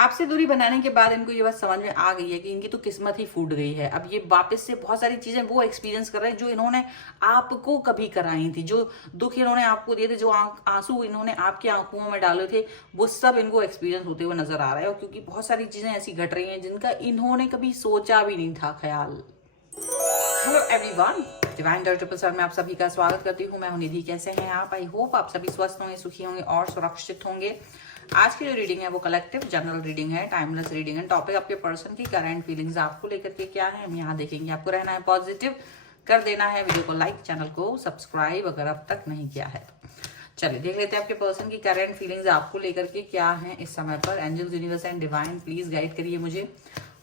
आपसे दूरी बनाने के बाद इनको ये बात समझ में आ गई है कि इनकी तो किस्मत ही फूट गई है। अब ये वापस से बहुत सारी चीजें वो एक्सपीरियंस कर रहे हैं जो इन्होंने आपको कभी कराई थी, जो दुख इन्होंने आपको दिए थे, जो आंसू इन्होंने आपकी आंखों में डाले थे, वो सब इनको एक्सपीरियंस होते हुए नजर आ रहा है। और क्योंकि बहुत सारी चीजें ऐसी घट रही हैं जिनका इन्होंने कभी सोचा भी नहीं था ख्याल। Hello everyone, divine triple sir में आप सभी का स्वागत करती हूँ। मैं हूं निधि। कैसे हैं आप? आई होप आप सभी स्वस्थ होंगे, सुखी होंगे और सुरक्षित होंगे। आज की जो रीडिंग है वो कलेक्टिव जनरल रीडिंग है, टाइमलेस रीडिंग है। टॉपिक आपके पर्सन की करंट फीलिंग्स आपको लेकर के क्या है हम यहाँ देखेंगे। आपको रहना है पॉजिटिव, कर देना है वीडियो को लाइक, चैनल को सब्सक्राइब अगर अब तक नहीं किया है तो। चलिए देख लेते हैं आपके पर्सन की करंट फीलिंग्स आपको लेकर के क्या है इस समय पर। Angels, universe and divine please guide करिए मुझे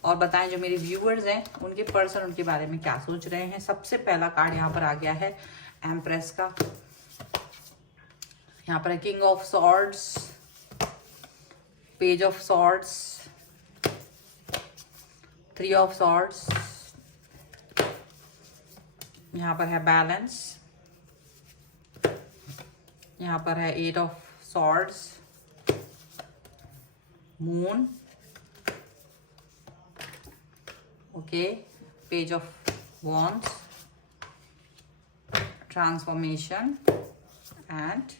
और बताएं जो मेरे व्यूअर्स हैं उनके पर्सन उनके बारे में क्या सोच रहे हैं। सबसे पहला कार्ड यहाँ पर आ गया है एम्प्रेस का। यहाँ पर है king of swords, page of swords, three of swords, यहाँ पर है बैलेंस, यहाँ पर है eight of swords, moon, okay, page of wands, transformation and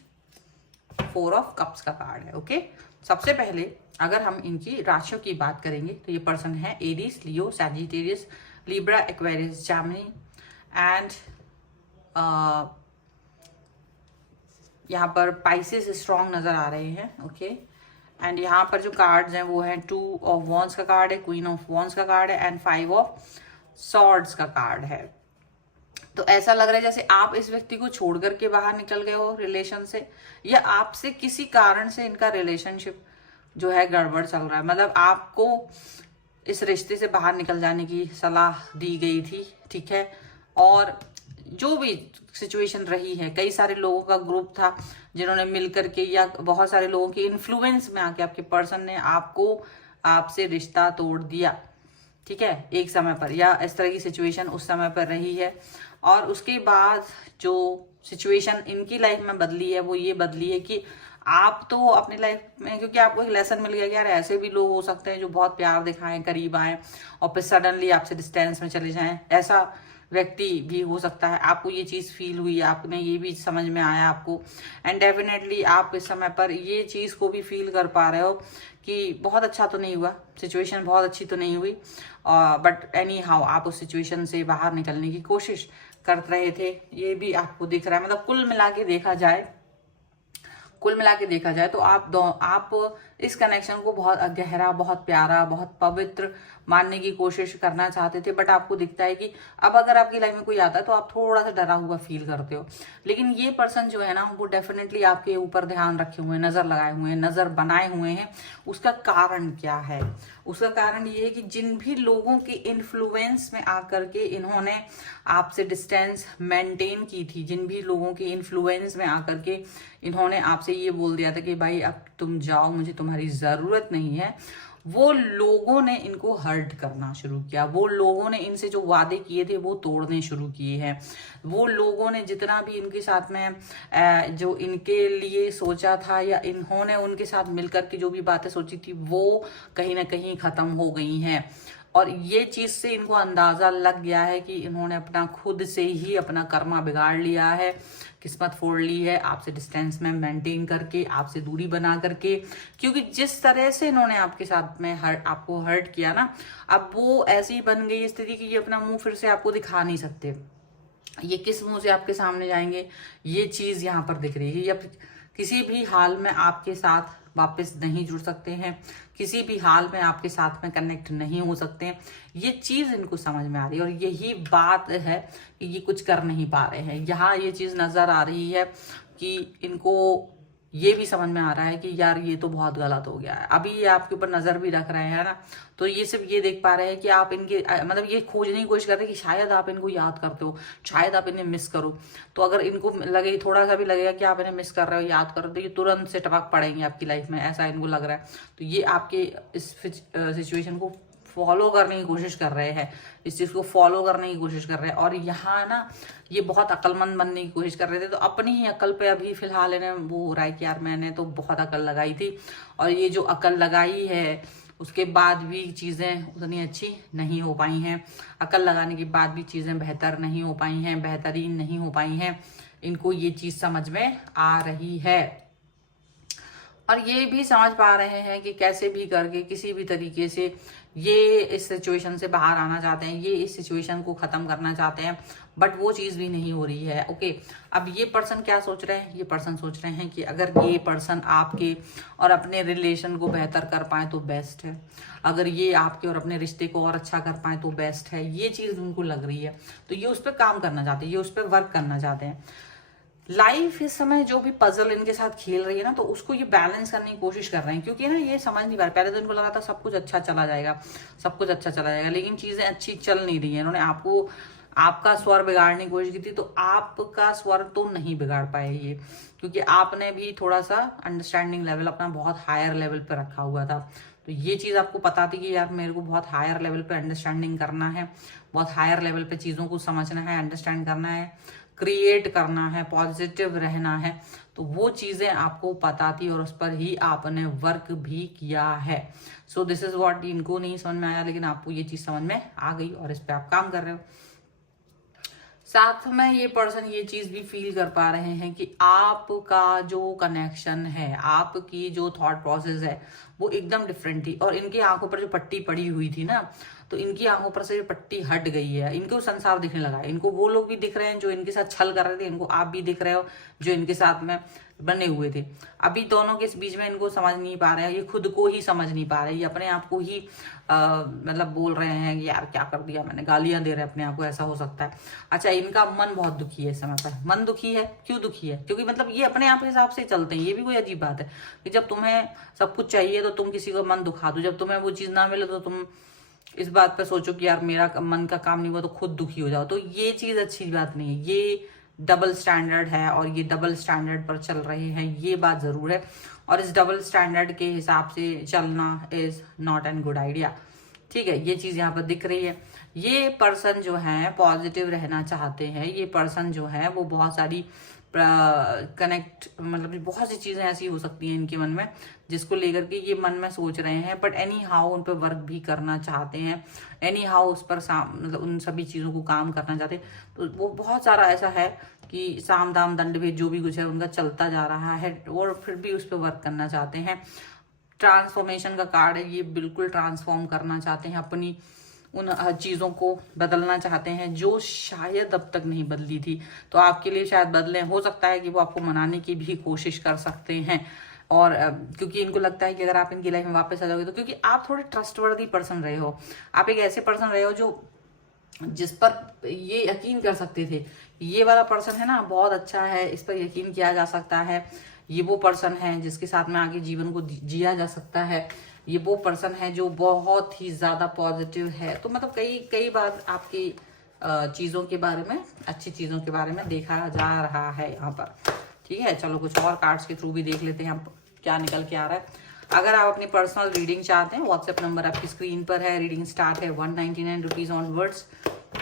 four of cups का कार्ड है। ओके, सबसे पहले अगर हम इनकी राशियों की बात करेंगे तो ये पर्सन है Aries, Leo, Sagittarius, Libra, Aquarius, Gemini and यहाँ पर पाइसेस स्ट्रॉन्ग नजर आ रहे हैं। ओके, एंड यहाँ पर जो कार्ड्स हैं वो हैं टू ऑफ वॉन्ड्स का कार्ड है, क्वीन ऑफ वॉन्ड्स का कार्ड है एंड फाइव ऑफ सॉर्ड्स का कार्ड है। तो ऐसा लग रहा है जैसे आप इस व्यक्ति को छोड़ करके बाहर निकल गए हो रिलेशन से, या आपसे किसी कारण से इनका रिलेशनशिप जो है गड़बड़ चल रहा है। मतलब आपको इस रिश्ते से बाहर निकल जाने की सलाह दी गई थी, ठीक है। और जो भी सिचुएशन रही है, कई सारे लोगों का ग्रुप था जिन्होंने मिल करके या बहुत सारे लोगों के इन्फ्लुएंस में आके आपके पर्सन ने आपसे रिश्ता तोड़ दिया, ठीक है, एक समय पर, या इस तरह की सिचुएशन उस समय पर रही है। और उसके बाद जो सिचुएशन इनकी लाइफ में बदली है वो ये बदली है कि आप तो अपनी लाइफ में, क्योंकि आपको एक लेसन मिल गया कि यार ऐसे भी लोग हो सकते हैं जो बहुत प्यार दिखाएं, करीब आए और फिर सडनली आपसे डिस्टेंस में चले जाएं। ऐसा व्यक्ति भी हो सकता है। आपको ये चीज़ फील हुई, आपने ये भी समझ में आया आपको, एंड डेफिनेटली आप इस समय पर ये चीज़ को भी फील कर पा रहे हो कि बहुत अच्छा तो नहीं हुआ, सिचुएशन बहुत अच्छी तो नहीं हुई, बट एनी हाउ आप उस सिचुएशन से बाहर निकलने की कोशिश कर रहे थे, ये भी आपको दिख रहा है। मतलब कुल मिला के देखा जाए तो आप इस कनेक्शन को बहुत गहरा, बहुत प्यारा, बहुत पवित्र मानने की कोशिश करना चाहते थे, बट आपको दिखता है कि अब अगर आपकी लाइफ में कोई आता है तो आप थोड़ा सा डरा हुआ फील करते हो। लेकिन ये पर्सन जो है ना वो डेफिनेटली आपके ऊपर ध्यान रखे हुए हैं, नजर लगाए हुए हैं, नजर बनाए हुए हैं। उसका कारण क्या है? उसका कारण ये है कि जिन भी लोगों के इन्फ्लुएंस में आकर के इन्होंने आपसे डिस्टेंस मेंटेन की थी, जिन भी लोगों के इन्फ्लुएंस में आकर के इन्होंने आपसे ये बोल दिया था कि भाई अब तुम जाओ, मुझे तुम्हारी ज़रूरत नहीं है, वो लोगों ने इनको हर्ट करना शुरू किया। वो लोगों ने इनसे जो वादे किए थे वो तोड़ने शुरू किए हैं। वो लोगों ने जितना भी इनके साथ में जो इनके लिए सोचा था, या इन्होंने उनके साथ मिलकर के जो भी बातें सोची थी वो कहीं ना कहीं ख़त्म हो गई हैं। और ये चीज़ से इनको अंदाज़ा लग गया है कि इन्होंने अपना खुद से ही अपना कर्मा बिगाड़ लिया है, किस्मत फोड़ ली है, आपसे डिस्टेंस में मेंटेन करके, आपसे दूरी बना करके। क्योंकि जिस तरह से इन्होंने आपके साथ में आपको हर्ट किया ना, अब वो ऐसी बन गई स्थिति कि ये अपना मुंह फिर से आपको दिखा नहीं सकते। ये किस मुंह से आपके सामने जाएंगे, ये चीज़ यहाँ पर दिख रही है। या किसी भी हाल में आपके साथ वापस नहीं जुड़ सकते हैं, किसी भी हाल में आपके साथ में कनेक्ट नहीं हो सकते हैं। ये चीज़ इनको समझ में आ रही है और यही बात है कि ये कुछ कर नहीं पा रहे हैं। यहाँ ये चीज़ नज़र आ रही है कि इनको ये भी समझ में आ रहा है कि यार ये तो बहुत गलत हो गया है। अभी ये आपके ऊपर नज़र भी रख रहे हैं ना, तो ये सिर्फ ये देख पा रहे हैं कि आप इनके मतलब ये खोजने की कोशिश कर रहे हैं कि शायद आप इनको याद करते हो, शायद आप इन्हें मिस करो। तो अगर इनको लगे, थोड़ा सा भी लगेगा कि आप इन्हें मिस कर रहे हो, याद कर रहे हो, तो ये तुरंत से टपक पड़ेंगे आपकी लाइफ में, ऐसा इनको लग रहा है। तो ये आपके इस सिचुएशन को फॉलो करने की कोशिश कर रहे हैं, इस चीज़ को फॉलो करने की कोशिश कर रहे हैं। और यहाँ ना ये बहुत अक्लमंद बनने की कोशिश कर रहे थे, तो अपनी ही अकल पे अभी फिलहाल इन्हें वो हो रहा है कि यार मैंने तो बहुत अकल लगाई थी और ये जो अकल लगाई है उसके बाद भी चीज़ें उतनी अच्छी नहीं हो पाई हैं, अकल लगाने के बाद भी चीज़ें बेहतर नहीं हो पाई हैं, बेहतरीन नहीं हो पाई हैं। इनको ये चीज़ समझ में आ रही है और ये भी समझ पा रहे हैं कि कैसे भी करके किसी भी तरीके से ये इस सिचुएशन से बाहर आना चाहते हैं, ये इस सिचुएशन को ख़त्म करना चाहते हैं, बट वो चीज़ भी नहीं हो रही है। ओके, अब ये पर्सन क्या सोच रहे हैं? ये पर्सन सोच रहे हैं कि अगर ये पर्सन आपके और अपने रिलेशन को बेहतर कर पाए तो बेस्ट है, अगर ये आपके और अपने रिश्ते को और अच्छा कर पाए तो बेस्ट है। ये चीज़ उनको लग रही है, तो ये उस पर काम करना चाहते हैं, ये उस पर वर्क करना चाहते हैं। लाइफ इस समय जो भी पजल इनके साथ खेल रही है ना, तो उसको ये बैलेंस करने की कोशिश कर रहे हैं, क्योंकि ना ये समझ नहीं पा रहे। पहले तो इनको लगा था सब कुछ अच्छा चला जाएगा, सब कुछ अच्छा चला जाएगा, लेकिन चीजें अच्छी चल नहीं रही है। इन्होंने आपको आपका स्वर बिगाड़ने की कोशिश की थी, तो आपका स्वर तो नहीं बिगाड़ पाए ये, क्योंकि आपने भी थोड़ा सा अंडरस्टैंडिंग लेवल अपना बहुत हायर लेवल पे रखा हुआ था। तो ये चीज आपको पता थी कि यार मेरे को बहुत हायर लेवल पे अंडरस्टैंडिंग करना है, बहुत हायर लेवल पे चीजों को समझना है, अंडरस्टैंड करना है, क्रिएट करना है, पॉजिटिव रहना है। तो वो चीजें आपको पता थी और उस पर ही आपने वर्क भी किया है। सो दिस इज व्हाट इनको नहीं समझ में आया, लेकिन आपको ये चीज समझ में आ गई और इस पर आप काम कर रहे हो। साथ में ये पर्सन ये चीज भी फील कर पा रहे हैं कि आपका जो कनेक्शन है, आपकी जो थॉट प्रोसेस है, वो एकदम डिफरेंट थी। और इनकी आंखों पर जो पट्टी पड़ी हुई थी ना, तो इनकी आंखों पर से ये पट्टी हट गई है, इनको संसार दिखने लगा है। इनको वो लोग भी दिख रहे हैं जो इनके साथ छल कर रहे थे, इनको आप भी दिख रहे हो जो इनके साथ में बने हुए थे। अभी दोनों के बीच में इनको समझ नहीं पा रहे हैं, ये खुद को ही समझ नहीं पा रहे, ये अपने आप को ही मतलब बोल रहे हैं कि यार क्या कर दिया मैंने, गालियां दे रहे हैं अपने आप को, ऐसा हो सकता है। अच्छा, इनका मन बहुत दुखी है इस समय पर। मन दुखी है, क्यों दुखी है? क्योंकि मतलब ये अपने आप के हिसाब से चलते हैं। ये भी कोई अजीब बात है कि जब तुम्हें सब कुछ चाहिए तो तुम किसी को मन दुखा दो, जब तुम्हें वो चीज ना मिले तो तुम इस बात पे सोचो कि यार मेरा मन का काम नहीं हुआ तो खुद दुखी हो जाओ। तो ये चीज अच्छी बात नहीं है, ये डबल स्टैंडर्ड है और ये डबल स्टैंडर्ड पर चल रहे हैं, ये बात जरूर है। और इस डबल स्टैंडर्ड के हिसाब से चलना is not an good idea. ठीक है, ये चीज यहाँ पर दिख रही है। ये पर्सन जो है पॉजिटिव रहना चाहते हैं, ये पर्सन जो है वो बहुत सारी कनेक्ट मतलब बहुत सी चीजें ऐसी हो सकती हैं इनके मन में जिसको लेकर के ये मन में सोच रहे हैं, बट एनी हाउ उन पर वर्क भी करना चाहते हैं, एनी हाउ उस पर मतलब उन सभी चीजों को काम करना चाहते हैं। तो वो बहुत सारा ऐसा है कि साम दाम दंड भेद जो भी कुछ है उनका चलता जा रहा है और फिर भी उस पर वर्क करना चाहते हैं। ट्रांसफॉर्मेशन का कार्ड है, ये बिल्कुल ट्रांसफॉर्म करना चाहते हैं, अपनी उन चीज़ों को बदलना चाहते हैं जो शायद अब तक नहीं बदली थी। तो आपके लिए शायद बदले, हो सकता है कि वो आपको मनाने की भी कोशिश कर सकते हैं। और क्योंकि इनको लगता है कि अगर आप इनकी लाइफ में वापस आ जाओगे तो, क्योंकि आप थोड़े ट्रस्टवर्दी पर्सन रहे हो, आप एक ऐसे पर्सन रहे हो जो जिस पर ये यकीन कर सकते थे। ये वाला पर्सन है ना, बहुत अच्छा है, इस पर यकीन किया जा सकता है। ये वो पर्सन है जिसके साथ में आगे जीवन को जिया जा सकता है। ये वो पर्सन है जो बहुत ही ज्यादा पॉजिटिव है। तो मतलब कई बार आपकी चीजों के बारे में, अच्छी चीजों के बारे में देखा जा रहा है यहाँ पर। ठीक है, चलो कुछ और कार्ड्स के थ्रू भी देख लेते हैं हम क्या निकल के आ रहा है। अगर आप अपनी पर्सनल रीडिंग चाहते हैं, व्हाट्सएप नंबर आपकी स्क्रीन पर है। रीडिंग स्टार्ट है 199 रुपीज ऑनवर्ड्स।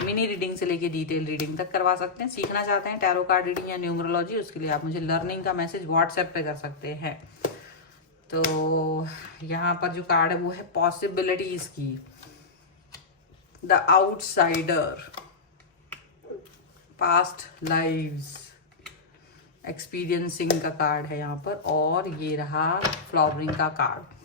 मिनी रीडिंग से लेके डिटेल रीडिंग तक करवा सकते हैं। सीखना चाहते हैं टैरो कार्ड रीडिंग या न्यूमरोलॉजी, उसके लिए आप मुझे लर्निंग का मैसेज व्हाट्सएप पे कर सकते हैं। तो यहाँ पर जो कार्ड है वो है पॉसिबिलिटीज की, the outsider, past lives, experiencing का कार्ड है यहाँ पर, और ये रहा फ्लावरिंग का कार्ड।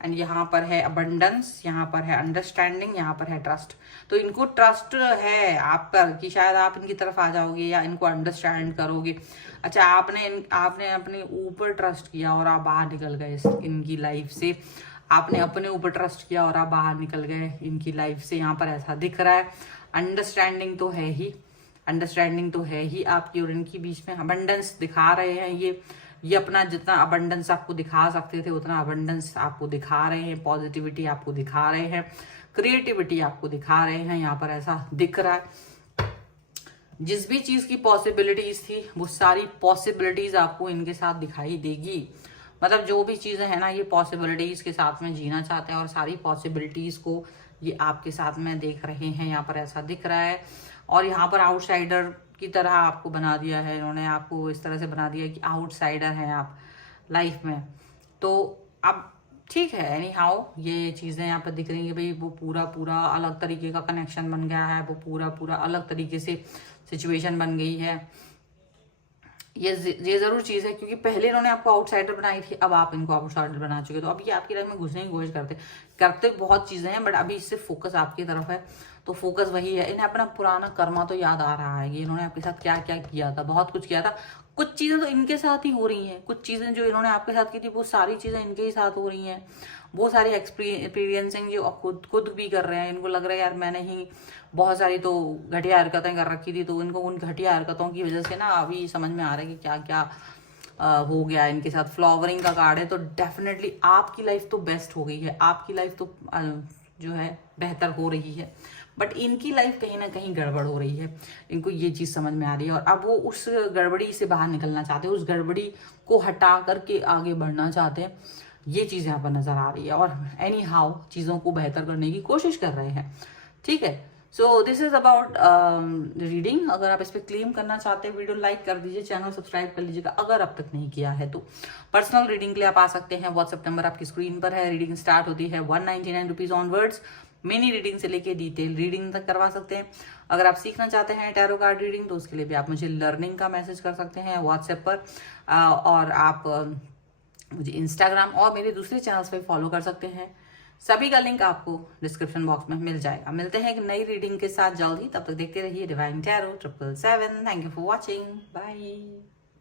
एंड यहाँ पर है अबंडेंस, यहाँ पर है अंडरस्टैंडिंग, यहाँ पर है ट्रस्ट। तो इनको ट्रस्ट है आप पर कि शायद आप इनकी तरफ आ जाओगे या इनको अंडरस्टैंड करोगे। अच्छा, आपने अपने ऊपर ट्रस्ट किया और आप बाहर निकल गए इनकी लाइफ से। आपने अपने ऊपर ट्रस्ट किया और आप बाहर निकल गए इनकी लाइफ से, यहाँ पर ऐसा दिख रहा है। अंडरस्टैंडिंग तो है ही, अंडरस्टैंडिंग तो है ही आपकी और इनकी बीच में। अबंडेंस दिखा रहे हैं ये अपना जितना अबंडेंस आपको दिखा सकते थे उतना अबंडेंस आपको दिखा रहे हैं। पॉजिटिविटी आपको दिखा रहे हैं, क्रिएटिविटी आपको दिखा रहे हैं, यहाँ पर ऐसा दिख रहा है। जिस भी चीज की पॉसिबिलिटीज थी वो सारी पॉसिबिलिटीज आपको इनके साथ दिखाई देगी। मतलब जो भी चीजें हैं ना, ये पॉसिबिलिटीज के साथ में जीना चाहते हैं और सारी पॉसिबिलिटीज को ये आपके साथ में देख रहे हैं, यहाँ पर ऐसा दिख रहा है। और यहाँ पर आउटसाइडर की तरह आपको बना दिया है इन्होंने, आपको इस तरह से बना दिया कि आउटसाइडर हैं आप लाइफ में। तो अब ठीक है। एनी हाउ ये चीज़ें यहाँ पर दिख रही है भाई, वो पूरा पूरा अलग तरीके का कनेक्शन बन गया है, वो पूरा पूरा अलग तरीके से सिचुएशन बन गई है। ये जरूर चीज़ है, क्योंकि पहले इन्होंने आपको आउटसाइडर बनाई थी, अब आप इनको आउटसाइडर बना चुके, तो अब ये आपकी लाइफ में घुसने की कोशिश करते बहुत चीज़ें हैं, बट अभी इससे फोकस आपकी तरफ है। तो फोकस वही है, इन्हें अपना पुराना कर्मा तो याद आ रहा है, ये इन्होंने आपके साथ क्या क्या किया था, बहुत कुछ किया था। कुछ चीज़ें तो इनके साथ ही हो रही हैं, कुछ चीज़ें जो इन्होंने आपके साथ की थी वो सारी चीज़ें इनके ही साथ हो रही हैं। वो सारी एक्सपीरियंसिंग जो खुद भी कर रहे हैं, इनको लग रहा है यार मैंने ही बहुत सारी तो घटिया हरकतें कर रखी थी, तो इनको उन घटिया हरकतों की वजह से ना अभी समझ में आ रहा है कि क्या क्या हो गया इनके साथ। फ्लावरिंग का कार्ड है, तो डेफिनेटली आपकी लाइफ तो बेस्ट हो गई है, आपकी लाइफ तो जो है बेहतर हो रही है, बट इनकी लाइफ कहीं ना कहीं गड़बड़ हो रही है। इनको ये चीज़ समझ में आ रही है, और अब वो उस गड़बड़ी से बाहर निकलना चाहते हैं, उस गड़बड़ी को हटा करके आगे बढ़ना चाहते हैं। ये चीज़ यहाँ पर नज़र आ रही है, और एनी हाउ चीज़ों को बेहतर करने की कोशिश कर रहे हैं। ठीक है, so this is about reading. अगर आप इस पर क्लेम करना चाहते हैं, वीडियो लाइक कर दीजिए, चैनल सब्सक्राइब कर लीजिएगा अगर अब तक नहीं किया है तो। पर्सनल रीडिंग के लिए आप आ सकते हैं, व्हाट्सएप नंबर आपकी स्क्रीन पर है। रीडिंग स्टार्ट होती है 199 रुपीज़ ऑनवर्ड्स। मिनी रीडिंग से लेके डिटेल रीडिंग तक करवा सकते हैं। अगर आप सीखना चाहते हैं टैरो कार्ड रीडिंग, तो उसके लिए भी आप मुझे लर्निंग का मैसेज कर सकते हैं व्हाट्सएप पर, और आप मुझे इंस्टाग्राम और मेरे दूसरे चैनल्स पे फॉलो कर सकते हैं। सभी का लिंक आपको डिस्क्रिप्शन बॉक्स में मिल जाएगा। मिलते हैं एक नई रीडिंग के साथ जल्द ही, तब तक देखते रहिए divine tarot 777। Thank you for watching, bye.